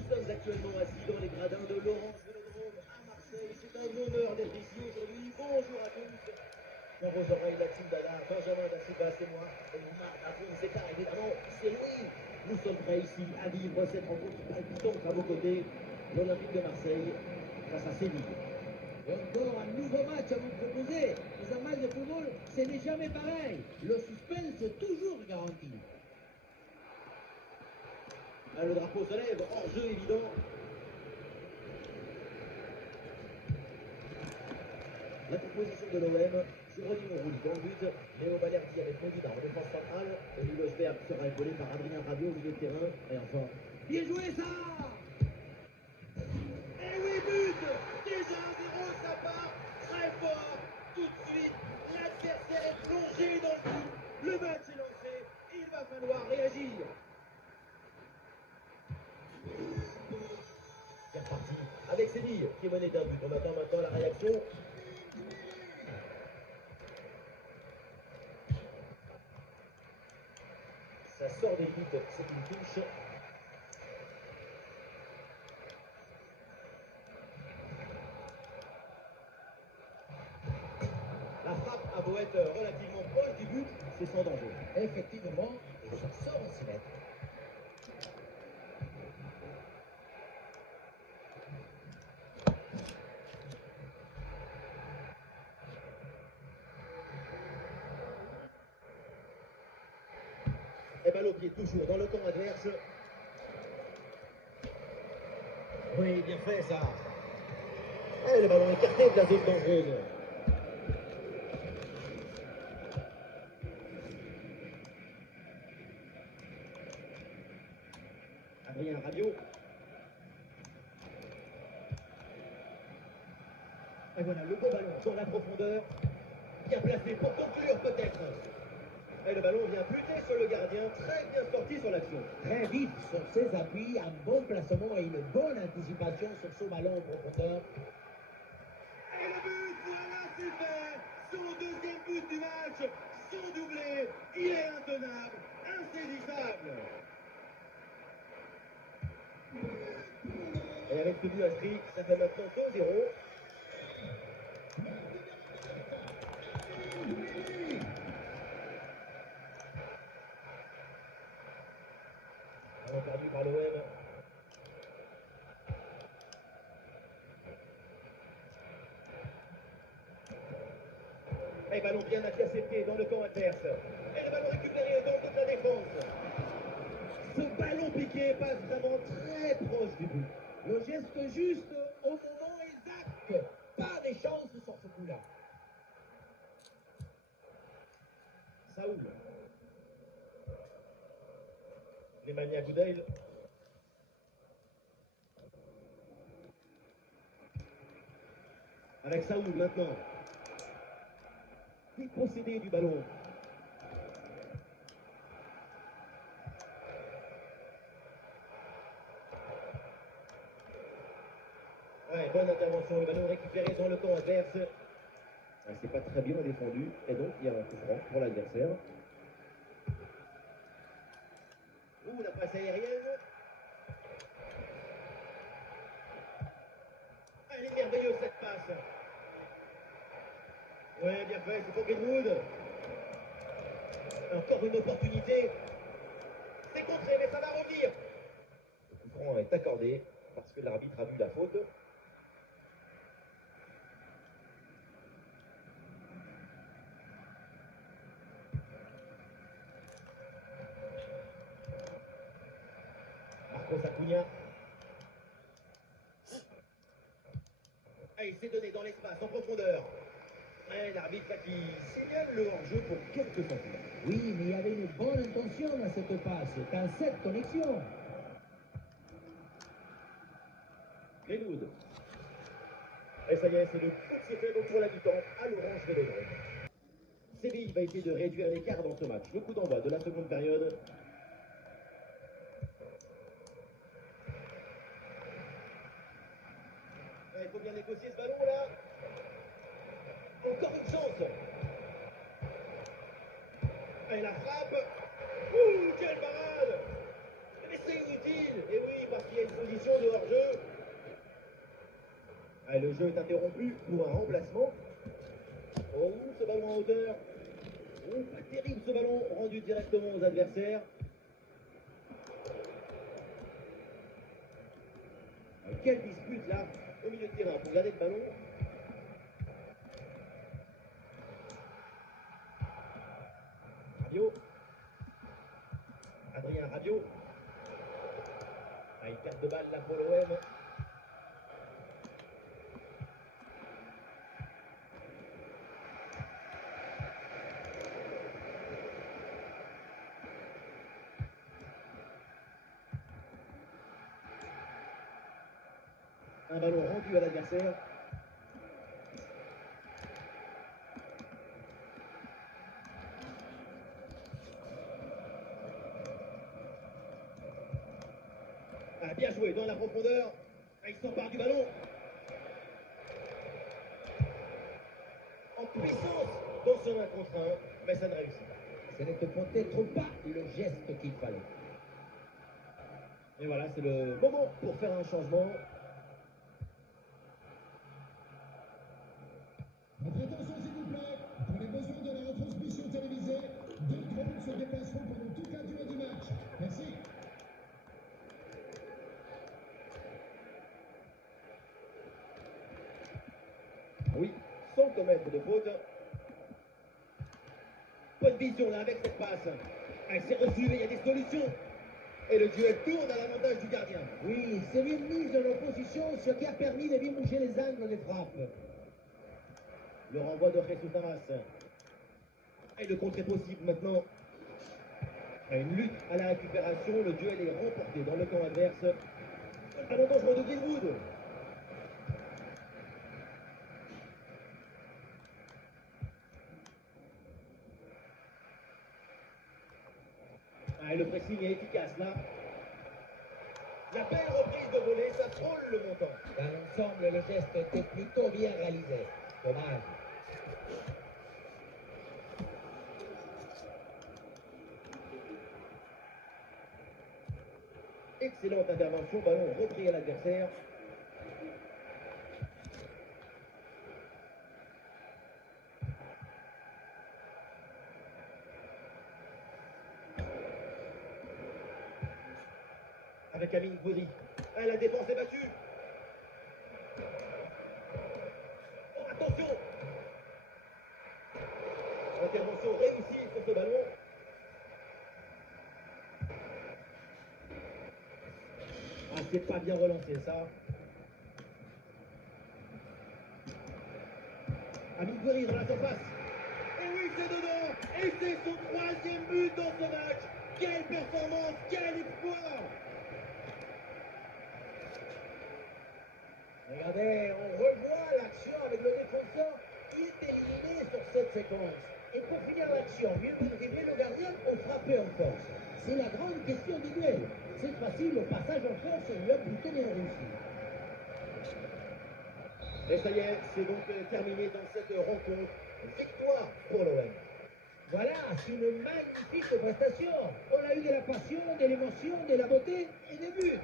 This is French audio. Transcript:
Nous sommes actuellement assis dans les gradins de l'Orange Vélodrome à Marseille. C'est un honneur d'être ici aujourd'hui. Bonjour à tous. Dans vos oreilles, Maxime Dada, Benjamin Daciba, c'est moi. Et Omar Dafoum, c'est pas évidemment, c'est Louis. Nous sommes prêts ici à vivre cette rencontre palpitante à vos côtés. L'Olympique de Marseille face à Séville. Et encore un nouveau match à vous proposer. Dans un match de football, ce n'est jamais pareil. Le suspense est toujours garanti. Ah, le drapeau se lève, hors jeu évident. La composition de l'OM, Juronimo roule dans le but, Léo Balerdi avec Medina en défense centrale, et Losberg sera épaulé par Adrien Rabiot au milieu de terrain, et enfin... Bien joué ça. Et oui, but. Déjà 1-0, ça part très fort. Tout de suite, l'adversaire est plongé dans le but. Le match est lancé, il va falloir réagir. C'est reparti avec Séville qui est mené d'un but. On attend maintenant la réaction. Ça sort des limites, c'est une touche. La frappe a beau être relativement proche du but, c'est sans danger. Effectivement, et ça sort aussi net. Et balle au pied, toujours dans le camp adverse. Oui, bien fait ça. Et le ballon écarté de la zone dangereuse. Adrien Rabiot. Et voilà le beau ballon dans la profondeur. Bien placé pour conclure peut-être. Et le ballon vient buter sur le gardien, très bien sorti sur l'action. Très vite sur ses appuis, un bon placement et une bonne anticipation sur ce ballon en profondeur. Et le but, voilà, c'est fait. Son deuxième but du match, son doublé, il est intenable, insaisissable. Et avec ce but inscrit, ça fait maintenant 2-0. Ballon perdu par l'OM. Et ballon bien intercepté dans le camp adverse. Et le ballon récupéré dans toute la défense. Ce ballon piqué passe vraiment très proche du but. Le geste juste au moment exact. Pas de chance sur ce coup-là. Saoul. Nemanja Goudeil. Avec Saoul maintenant. Dépossédé du ballon. Ouais, bonne intervention. Le ballon récupéré dans le camp adverse. C'est pas très bien défendu. Et donc, il y a un coup franc pour l'adversaire. Ouh, la passe aérienne. Elle est merveilleuse cette passe. Ouais, bien fait, c'est pour Greenwood. Encore une opportunité. C'est contré, mais ça va revenir. Le coup franc est accordé parce que l'arbitre a vu la faute. Marcos Acuna. Ah, il s'est donné dans l'espace, en profondeur. Et l'arbitre qui signale le hors-jeu pour quelques centimètres. Oui, mais il y avait une bonne intention à cette passe, dans cette connexion. Greenwood. Et ça y est, c'est le coup de sifflet donc pour la mi-temps à l'Orange Vélodrome. Séville va essayer de réduire l'écart dans ce match. Le coup d'envoi de la seconde période. Il faut bien négocier ce ballon là. Encore une chance. Et la frappe. Ouh, quelle parade. Mais c'est inutile. Et oui, parce qu'il y a une position jeu est interrompu pour un remplacement. Oh, ce ballon en hauteur. Oh, pas terrible ce ballon rendu directement aux adversaires. Quelle dispute là au milieu de terrain pour garder le ballon. Rabiot. Adrien Rabiot. Ah, il perd de balle là pour l'OM. Un ballon rendu à l'adversaire. Ah, bien joué dans la profondeur. Ah, il s'empare du ballon. En puissance dans son 1 contre 1, mais ça ne réussit pas. Ce n'était peut-être pas le geste qu'il fallait. Et voilà, c'est le moment pour faire un changement. Votre attention s'il vous plaît, pour les besoins de la retransmission télévisée, 2 drones se déplaceront pendant toute la durée du match. Merci. Oui, sans commettre de faute. Bonne vision là avec cette passe. Ah, il s'est reçu, mais il y a des solutions. Et le duel tourne à l'avantage du gardien. Oui, c'est bien mise en opposition, ce qui a permis de bien bouger les angles des frappes. Le renvoi de Jesus Navas. Et le contre est possible maintenant. Une lutte à la récupération, le duel est remporté dans le camp adverse. Un ballon dangereux de Greenwood. Ah, et le pressing est efficace là. La belle reprise de volée, ça frôle le montant. Dans l'ensemble, le geste était plutôt bien réalisé. Dommage. Excellente intervention, ballon repris à l'adversaire. Avec Amine Gouiri. Ah, la défense est battue. Oh, attention. Intervention réussie sur ce ballon. Ah, c'est pas bien relancé ça. Amine Gouiri dans la surface. Et oui, c'est dedans. Et c'est son 3e but dans ce match. Quelle performance, quel exploit. Regardez, on revoit l'action avec le défenseur qui est éliminé sur cette séquence. Et pour finir l'action, mieux que de dribbler le gardien ou frapper en force. C'est la grande question du duel. C'est facile, le passage en force lui a plutôt bien réussi. Et ça y est, c'est donc terminé dans cette rencontre. Victoire pour l'OM. Voilà, c'est une magnifique prestation. On a eu de la passion, de l'émotion, de la beauté et des buts.